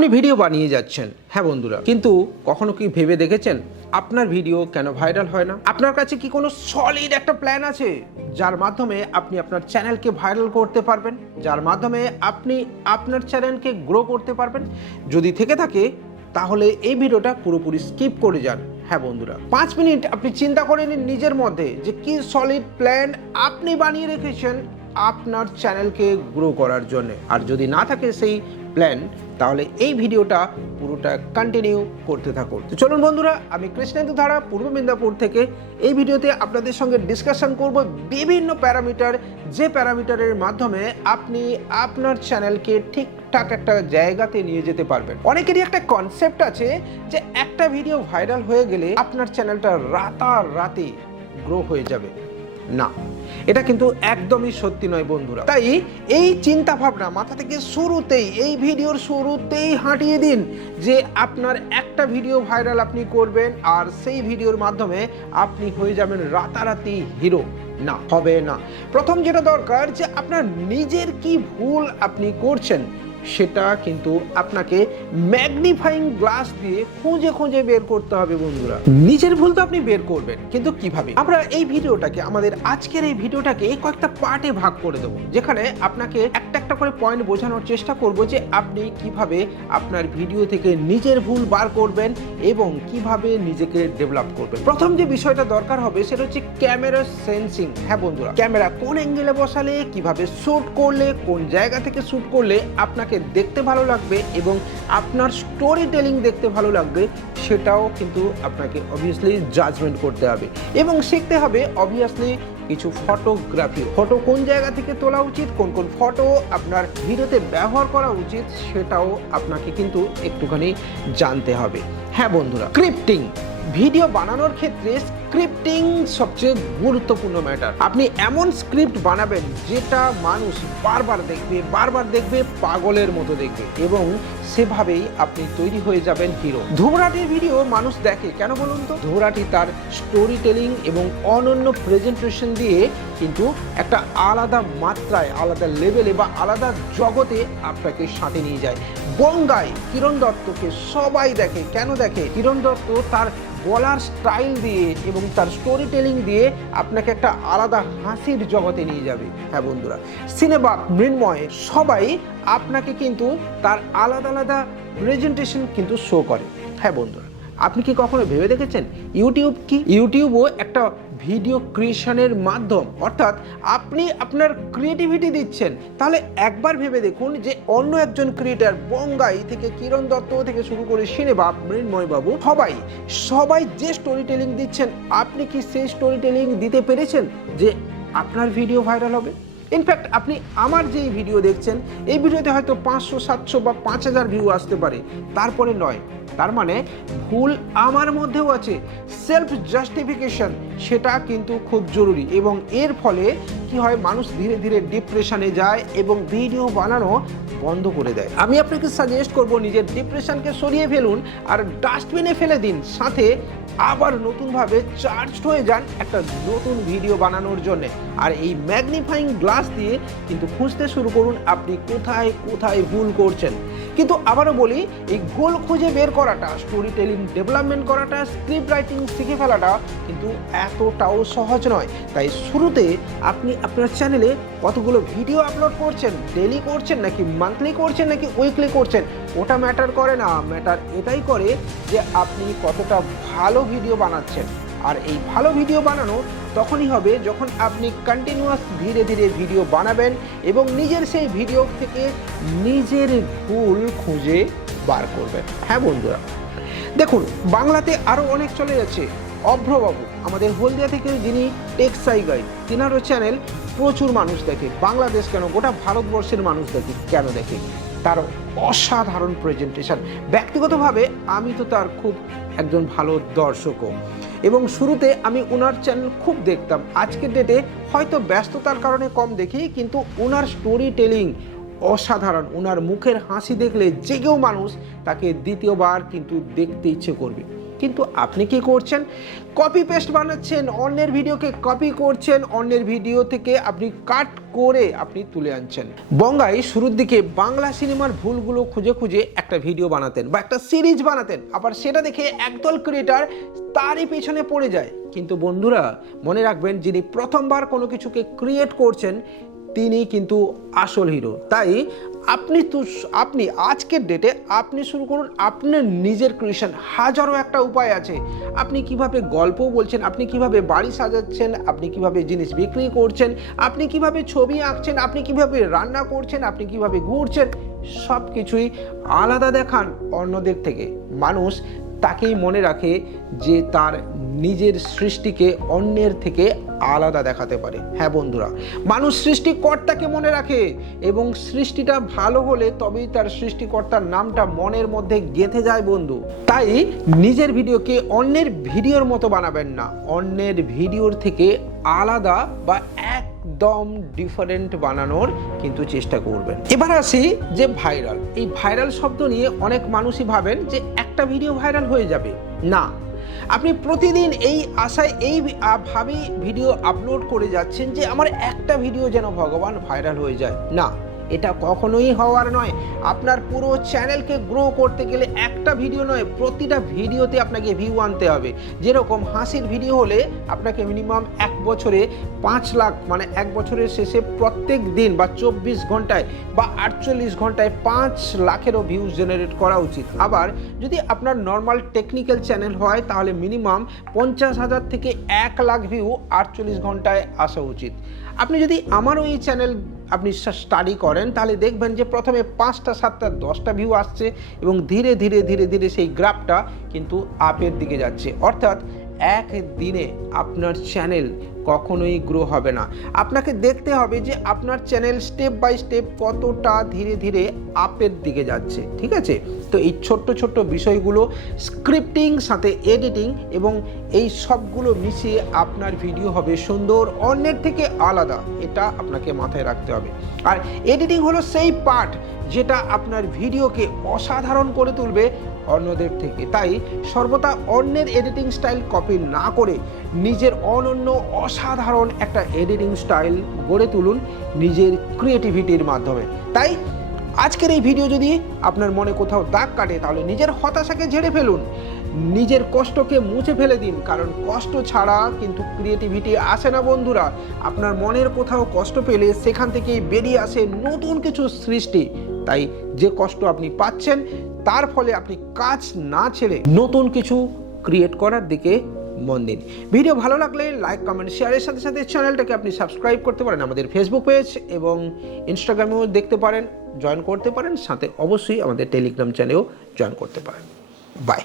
আপনি ভিডিও বানিয়ে যাচ্ছেন, হ্যাঁ বন্ধুরা, কিন্তু কখনো কি ভেবে দেখেছেন আপনার ভিডিও কেন ভাইরাল হয় না? আপনার কাছে কি কোনো সলিড একটা প্ল্যান আছে যার মাধ্যমে আপনি আপনার চ্যানেলকে ভাইরাল করতে পারবেন, যার মাধ্যমে আপনি আপনার চ্যানেলকে গ্রো করতে পারবেন? যদি থেকে থাকে তাহলে এই ভিডিওটা পুরোপুরি স্কিপ করে যান। হ্যাঁ বন্ধুরা, 5 মিনিট আপনি চিন্তা করে নিন নিজের মধ্যে যে কি সলিড প্ল্যান আপনি বানিয়ে রেখেছেন আপনার চ্যানেলকে গ্রো করার জন্য। আর যদি না থাকে সেই প্ল্যান, তাহলে এই ভিডিওটা পুরোটা কন্টিনিউ করতে থাকুন। তো চলুন বন্ধুরা, আমি কৃষ্ণেন্দু ধারা পূর্ব মেদিনীপুর থেকে এই ভিডিওতে আপনাদের সঙ্গে ডিসকাশন করব বিভিন্ন প্যারামিটার, যে প্যারামিটারের মাধ্যমে আপনি আপনার চ্যানেলকে ঠিকঠাক একটা জায়গাতে নিয়ে যেতে পারবেন। অনেকেরই একটা কনসেপ্ট আছে যে একটা ভিডিও ভাইরাল হয়ে গেলে আপনার চ্যানেলটা রাতারাতি গ্রো হয়ে যাবে। না, এটা কিন্তু একদমই সত্যি নয় বন্ধুরা। তাই এই চিন্তা ভাবনা মাথা থেকে শুরুতেই, এই ভিডিওর শুরুতেই হাঁটিয়ে দিন যে আপনার একটা ভিডিও ভাইরাল আপনি করবেন আর সেই ভিডিওর মাধ্যমে আপনি হয়ে যাবেন রাতারাতি হিরো। না, হবে না। প্রথম যেটা দরকার যে আপনার নিজের কি ভুল আপনি করছেন সেটা কিন্তু আপনাকে ম্যাগনিফাইং গ্লাস দিয়ে খুঁজে খুঁজে বের করতে হবে বন্ধুরা। নিজের ভুল তো আপনি বের করবেন, কিন্তু কিভাবে? আমরা এই ভিডিওটাকে, আমাদের আজকের এই ভিডিওটাকে কয়েকটা পার্টে ভাগ করে দেবো, যেখানে আপনাকে একটা একটা করে পয়েন্ট বোঝানোর চেষ্টা করব যে আপনি কিভাবে আপনার ভিডিও থেকে নিজের ভুল বার করবেন এবং কিভাবে নিজেকে ডেভেলপ করবেন। প্রথম যে বিষয়টা দরকার হবে সেটা হচ্ছে ক্যামেরা সেন্সিং। হ্যাঁ বন্ধুরা, ক্যামেরা কোন অ্যাঙ্গেলে বসালে, কিভাবে শুট করলে, কোন জায়গা থেকে শুট করলে আপনাকে দেখতে ভালো লাগবে এবং আপনার স্টোরি টেলিং দেখতে ভালো লাগবে, সেটাও কিন্তু আপনাকে অবভিয়াসলি জাজমেন্ট করতে হবে এবং শিখতে হবে অবভিয়াসলি কিছু ফটোগ্রাফি। ফটো কোন জায়গা থেকে তোলা উচিত, কোন কোন ফটো আপনার ভিডিওতে ব্যবহার করা উচিত, সেটাও আপনাকে কিন্তু একটুখানি জানতে হবে। হ্যাঁ বন্ধুরা, স্ক্রিপ্টিং, ভিডিও বানানোর ক্ষেত্রে স্ক্রিপ্টিং সবচেয়ে গুরুত্বপূর্ণ ম্যাটার। আপনি এমন স্ক্রিপ্ট বানাবেন যেটা মানুষ বারবার দেখবে, পাগলের মতো দেখবে এবং সেভাবেই আপনি তৈরি হয়ে যাবেন হিরো। ধুমরাটির ভিডিও মানুষ দেখে কেন বলুন তো? ধুমরাটি তার স্টোরি টেলিং এবং অনন্য প্রেজেন্টেশন দিয়ে কিন্তু একটা আলাদা মাত্রায়, আলাদা লেভেলে বা আলাদা জগতে আপনাকে সাথে নিয়ে যায়। বঙ্গায় কিরণ দত্তকে সবাই দেখে, কেন দেখে? কিরণ দত্ত তার বলার স্টাইল দিয়ে এবং তার স্টোরি টেলিং দিয়ে আপনাকে একটা আলাদা হাসির জগতে নিয়ে যাবে। হ্যাঁ বন্ধুরা, সিনেমা মৃন্ময় সবাই আপনাকে কিন্তু তার আলাদা আলাদা প্রেজেন্টেশন কিন্তু শো করে। হ্যাঁ বন্ধুরা, আপনি কি কখনো ভেবে দেখেছেন ইউটিউব কি? ইউটিউবও একটা ভিডিও ক্রিয়েশনের মাধ্যম, অর্থাৎ আপনি আপনার ক্রিয়েটিভিটি দিচ্ছেন। তাহলে একবার ভেবে দেখুন যে অন্য একজন ক্রিয়েটার, বঙ্গাই থেকে কিরণ দত্ত থেকে শুরু করে সিনেবাব, মৃন্ময় বাবু, সবাই যে স্টোরি টেলিং দিচ্ছেন, আপনি কি সেই স্টোরি টেলিং দিতে পেরেছেন যে আপনার ভিডিও ভাইরাল হবে? ইনফ্যাক্ট আপনি আমার যেই ভিডিও দেখছেন, এই ভিডিওতে হয়তো 500, 700 বা 5000 ভিউ আসতে পারে, তারপরে নয়। তার মানে ভুল আমার মধ্যেও আছে। সেলফ জাস্টিফিকেশন, সেটা কিন্তু খুব জরুরি এবং এর ফলে কি হয়, মানুষ ধীরে ধীরে ডিপ্রেশনে যায় এবং ভিডিও বানানো বন্ধ করে দেয়। আমি আপনাকে সাজেস্ট করব নিজের ডিপ্রেশনকে সরিয়ে ফেলুন আর ডাস্টবিনে ফেলে দিন, সাথে আবার নতুনভাবে চার্জড হয়ে যান একটা নতুন ভিডিও বানানোর জন্য। আর এই ম্যাগনিফাইং গ্লাস দিয়ে কিন্তু খুঁজতে শুরু করুন আপনি কোথায় কোথায় ভুল করছেন। কিন্তু আবারও বলি, এই ভুল খুঁজে বের করাটা, স্টোরি টেলিং ডেভেলপমেন্ট করাটা, স্ক্রিপ্ট রাইটিং শিখে ফেলাটা কিন্তু এতটাও সহজ নয়। তাই শুরুতে আপনি আপনার চ্যানেলে কতগুলো ভিডিও আপলোড করছেন, ডেইলি করছেন নাকি মান্থলি করছেন নাকি উইকলি করছেন, ওটা ম্যাটার করে না। ম্যাটার এটাই করে যে আপনি কতটা ভালো ভিডিও বানাচ্ছেন। আর এই ভালো ভিডিও বানানো তখনই হবে যখন আপনি কন্টিনিউয়াস ধীরে ধীরে ভিডিও বানাবেন এবং নিজের সেই ভিডিও থেকে নিজের ভুল খুঁজে বার করবেন। হ্যাঁ বন্ধুরা, দেখুন বাংলাতে আরও অনেক চলে যাচ্ছে। অভ্রবাবু আমাদের হলদিয়া থেকে, যিনি টেক্সাই গাইড, তিনারও চ্যানেল প্রচুর মানুষ দেখে। বাংলাদেশ কেন, গোটা ভারতবর্ষের মানুষ দেখে। কেন দেখে? তার অসাধারণ প্রেজেন্টেশন। ব্যক্তিগতভাবে আমি তো তার খুব একজন ভালো দর্শকও এবং শুরুতে আমি ওনার চ্যানেল খুব দেখতাম। আজকের ডেটে হয়তো ব্যস্ততার কারণে কম দেখি, কিন্তু ওনার স্টোরি টেলিং অসাধারণ। ওনার মুখের হাসি দেখলে যে কেউ মানুষ তাকে দ্বিতীয়বার কিন্তু দেখতে ইচ্ছে করবে। কিন্তু আপনি কি করছেন? কপি পেস্ট বানাচ্ছেন, অন্যের ভিডিওকে কপি করছেন, অন্যের ভিডিও থেকে আপনি কাট করে আপনি তুলে আনছেন। বঙ্গাই শুরুর দিকে বাংলা সিনেমার ভুলগুলো খুঁজে খুঁজে একটা ভিডিও বানাতেন বা একটা সিরিজ বানাতেন, আবার সেটা দেখে একদল ক্রিয়েটার তারই পেছনে পড়ে যায়। কিন্তু বন্ধুরা মনে রাখবেন, যিনি প্রথমবার কোনো কিছুকে ক্রিয়েট করছেন তিনি কিন্তু আসল হিরো। তাই আপনি আজকের ডেটে আপনি শুরু করুন আপনার নিজের ক্রিয়েশন। হাজারো একটা উপায় আছে। আপনি কিভাবে গল্প বলছেন, আপনি কিভাবে বাড়ি সাজাচ্ছেন, আপনি কিভাবে জিনিস বিক্রি করছেন, আপনি কিভাবে ছবি আঁকছেন, আপনি কিভাবে রান্না করছেন, আপনি কিভাবে ঘুরছেন, সব কিছুই আলাদা দেখান অন্যদের থেকে। মানুষ তাকেই মনে রাখে যে তার নিজের সৃষ্টিকে অন্যের থেকে আলাদা দেখাতে পারে। হ্যাঁ বন্ধুরা, মানুষ সৃষ্টিকর্তাকে মনে রাখে এবং সৃষ্টিটা ভালো হলে তবেই তার সৃষ্টিকর্তার নামটা মনের মধ্যে গেঁথে যায় বন্ধু। তাই নিজের ভিডিওকে অন্যের ভিডিওর মতো বানাবেন না, অন্যের ভিডিওর থেকে আলাদা বা একদম ডিফারেন্ট বানানোর কিন্তু চেষ্টা করবেন। এবার আসি যে ভাইরাল। এই ভাইরাল শব্দ নিয়ে অনেক মানুষই ভাবেন যে একটা ভিডিও ভাইরাল হয়ে যাবে। না, আপনি প্রতিদিন এই আশায় এই ভাবেই ভিডিও আপলোড করে যাচ্ছেন যে আমার একটা ভিডিও যেন ভগবান ভাইরাল হয়ে যায়। না, এটা কখনোই হওয়ার নয়। আপনার পুরো চ্যানেলকে গ্রো করতে গেলে একটা ভিডিও নয়, প্রতিটা ভিডিওতে আপনাকে ভিউ আনতে হবে। যেরকম হাসির ভিডিও হলে আপনাকে মিনিমাম 1 বছরে 5 লাখ, মানে 1 বছরের শেষে প্রত্যেক দিন বা 24 ঘন্টায় বা 48 ঘন্টায় 5 লাখেরও ভিউজ জেনারেট করা উচিত। আবার যদি আপনার নর্মাল টেকনিক্যাল চ্যানেল হয় তাহলে মিনিমাম 50,000 থেকে 1 লাখ ভিউ 48 ঘন্টায় আসা উচিত। আপনি যদি আমারও এই চ্যানেল আপনি স্টাডি করেন তাহলে দেখবেন যে প্রথমে 5টা 7টা 10টা ভিউ আসছে এবং ধীরে ধীরে ধীরে ধীরে সেই গ্রাফটা কিন্তু আপের দিকে যাচ্ছে। অর্থাৎ একদিনে আপনার চ্যানেল কখনোই গ্রো হবে না। আপনাকে দেখতে হবে যে আপনার চ্যানেল স্টেপ বাই স্টেপ কতটা ধীরে ধীরে আপের দিকে যাচ্ছে। ঠিক আছে, তো এই ছোট্ট ছোট্ট বিষয়গুলো স্ক্রিপ্টিং সাথে এডিটিং এবং এই সবগুলো মিশিয়ে আপনার ভিডিও হবে সুন্দর, অন্যের থেকে আলাদা। এটা আপনাকে মাথায় রাখতে হবে। আর এডিটিং হলো সেই পার্ট যেটা আপনার ভিডিওকে অসাধারণ করে তুলবে অন্যদের থেকে। তাই সর্বদা অন্যের এডিটিং স্টাইল কপি না করে নিজের অনন্য অসাধারণ একটা এডিটিং স্টাইল গড়ে তুলুন নিজের ক্রিয়েটিভিটির মাধ্যমে। তাই আজকের এই ভিডিও যদি আপনার মনে কোথাও দাগ কাটে তাহলে নিজের হতাশাকে ঝেড়ে ফেলুন, নিজের কষ্টকে মুছে ফেলে দিন, কারণ কষ্ট ছাড়া কিন্তু ক্রিয়েটিভিটি আসে না বন্ধুরা। আপনার মনের কোথাও কষ্ট পেলে সেখান থেকেই বেরিয়ে আসে নতুন কিছু সৃষ্টি। তাই যে কষ্ট আপনি পাচ্ছেন তার ফলে আপনি কাজ না ছেড়ে নতুন কিছু ক্রিয়েট করার দিকে মন দিন। ভিডিও ভালো লাগলে লাইক, কমেন্ট, শেয়ারের সাথে সাথে চ্যানেলটাকে আপনি সাবস্ক্রাইব করতে পারেন, আমাদের ফেসবুক পেজ এবং ইনস্টাগ্রামেও দেখতে পারেন, জয়েন করতে পারেন, সাথে অবশ্যই আমাদের টেলিগ্রাম চ্যানেলেও জয়েন করতে পারেন। বাই।